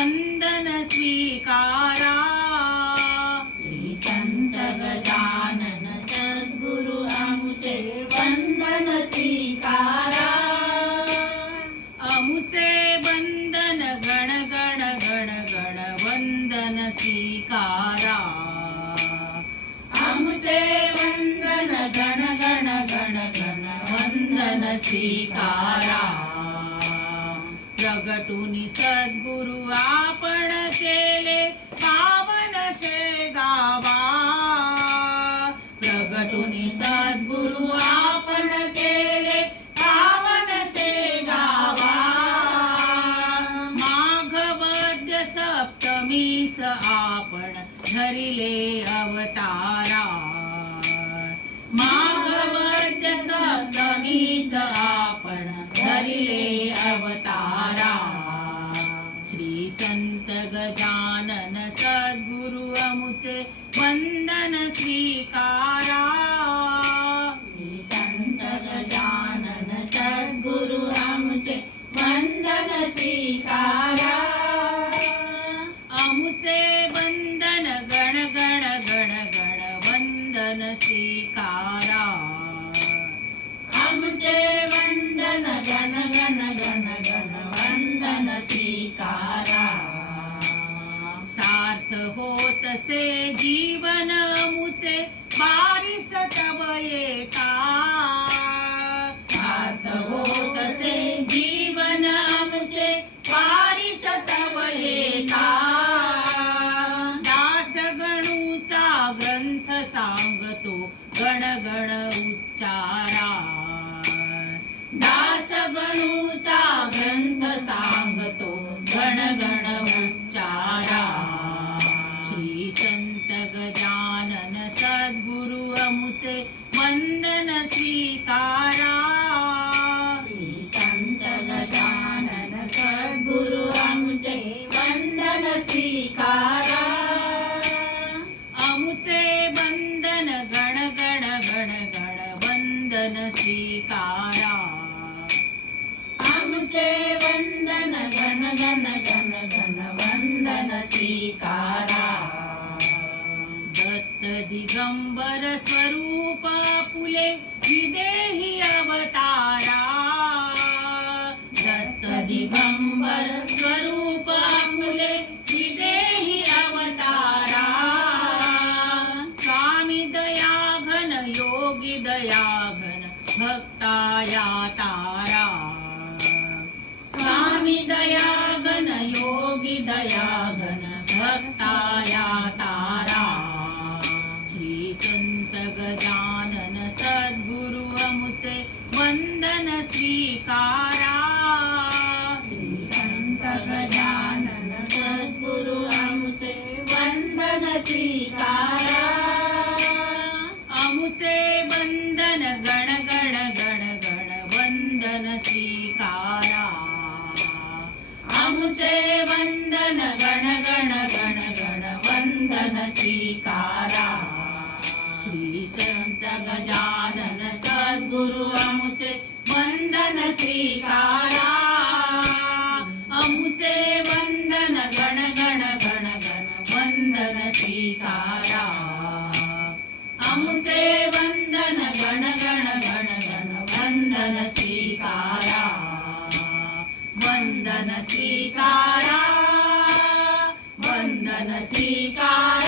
वंदन स्वीकारा। श्री संत गजानन सद्गुरु आमुचे वंदन स्वीकारा। अमुचे वंदन गण गण गण गण वंदन स्वीकारा। आमुचे वंदन गण गण गण गण वंदन स्वीकारा। प्रगटुनी सद्गुरु आपण केले पावन शेगावा प्रगटुनी सद्गुरु आपण केले पावन शेगावा माघवद्य सप्तमीस आपण धरिले अवतारा. माघवद्य सप्तमीस धरिले अवतारा। श्री संत गजानन सद्गुरु अमुचे वंदन स्वीकारा। श्री संत गजानन सद्गुरु अमुचे वंदन स्वीकारा। अमुचे वंदन गण गण गण गण वंदन स्वीकारा। अमुचे वंदन गण गण वंदन स्वीकारा सार्थ होतसे जीवन मुचे बारिश तव येता सार्थ होतसे जीवन मुचे पारिश तव येता दास गणूचा ग्रंथ सांगतो गण गण उच्चारा। दास गणूचा ग्रंथ सांगतो गण गण उच्चारा श्री संत गजानन सद्गुरु अमुचे वंदन स्वीकारा. श्री संत गजानन सद्गुरु आमचे वंदन स्वीकारा. अमुचे वंदन गण गण गण गण वंदन स्वीकारा. तुमचे वंदन घन घन घन घन वंदन स्वीकारा। दत्त दिगंबर स्वरूपा फुले विदेही अवतारा। दत्त दिगंबर स्वरूपा फुले विदेही अवतारा। स्वामी दयाघन योगी दयाघन भक्ताया तारा। स्वामी दयागन योगी दयागन भक्ताया तारा। श्री संत गजानन सद्गुरु अमुचे वंदन स्वीकारा। श्री संत गजानन सद्गुरु आमचे वंदन स्वीकारा। अमुचे वंदन गण गण गण गण वंदन स्वीकारा। आमचे वंदन गण गण गण गण वंदन स्वीकारा श्री संत गजानन सद्गुरु आमुचे वंदन स्वीकारा आमुचे वंदन गण गण गण गण वंदन स्वीकारा आमुचे वंदन गण गण गण गण वंदन स्वीकारा वंदन स्वीकारा वंदन स्वीकारा.